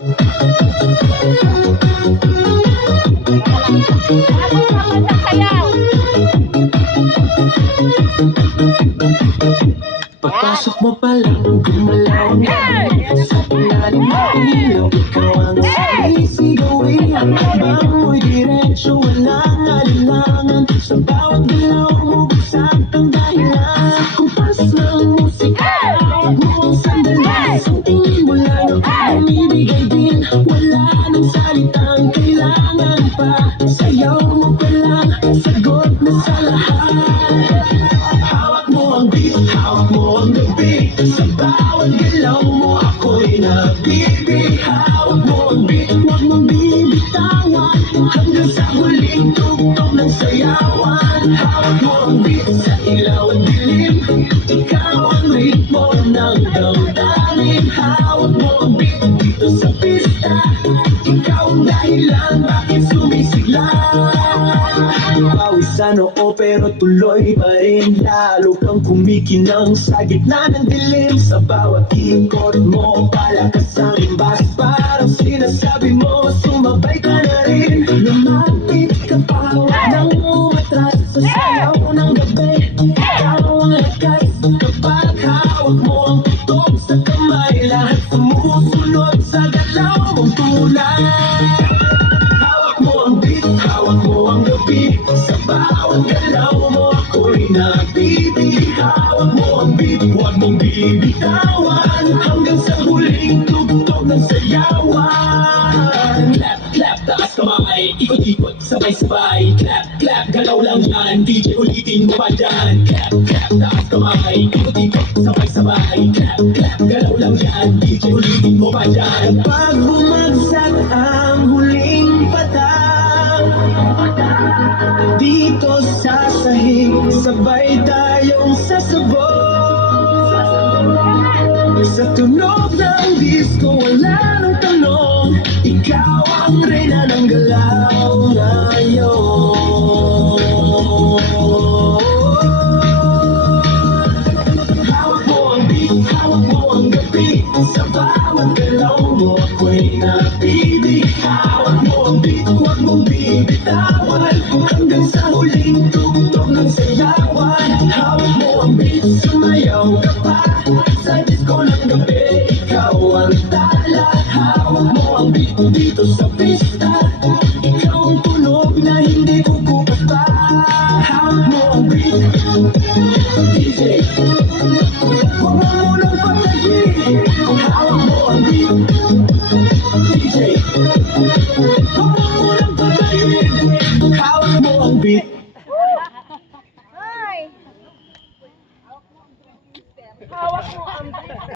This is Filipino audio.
Pagpasok mo pa lang, gumalaw na sa ilalim ng ilaw, ikaw ang sisigawin. Bango'y diretsyo, walang alinlangan. Sa bawat galaw mo, bagsak ang dahilan. Sa kumpas ng musika, hawak mo ang sandali. Sa tingin mo lang ako bumibigay din. Wala nang salitang kailangan pa. Sayaw mo pa lang, sagot na sa lahat. Hawak mo ang beat, hawak mo ang gabi. Sa bawat galaw mo ako'y nabibig. Hawak mo ang beat, huwag mong bibitawan. Hanggang sa huling tugtog ng sayawan. Hawak mo ang beat sa ilaw at dilim. Ikaw ang ritmo ng damdamin. Hawak mo ang beat dito sa pista. Ikaw ang dahilan bakit sumisigla. Pawisan oo pero tuloy pa rin. Lalo kang kumikinang sa gitna ng dilim. Sa bawat ikot mo palakas ang imbas. Parang sinasabi mo sumabay ka na rin. Lumapit ka pa nang umatras sa sayaw ng gabi. Ikaw ang lakas kapag hawak mo ang tutok sa kamay. Lahat sumusunod sa galaw mong tulad. Hawak mo ang beat, hawak mo ang gabi. Sa bawat galaw mo ako'y nabibig. Hawak mo ang beat, huwag mong bibitawan. Hanggang sa huling tugtog ng sayawan. Clap, clap, taas kamay. Ikot-ikot, sabay-sabay. Clap, clap, galaw lang yan. DJ ulitin mo pa dyan. Clap, clap, taas kamay. Ikot-ikot, sabay-sabay. Clap, clap, galaw lang yan. DJ ulitin mo pa dyan. Pag bumagsak ang huling patang dito sa sahig, sabay tayong sasabog. Sa tunog ng disco, wala nang tanong. Ikaw ang reyna ng galaw ngayon. Hawak mo ang beat, hawak mo ang gabi. Sa bawat galaw mo ako'y nabibig. Hawak mo ang beat, huwag mong bibitawan. Hanggang sa huling tugtog ng sayawan. Hawak mo ang beat, sumayaw ka pa. Sa disco ng gabi, ikaw ang tala. Hawak mo ang beat dito sa pista. Ikaw ang tunog na hindi kukupas pa. Hawak mo ang beat, DJ. Huwag mo munang patayin. Hawak mo ang beat, DJ. Huwag mo munang patayin. Hawak mo ang beat. Hawak mo ang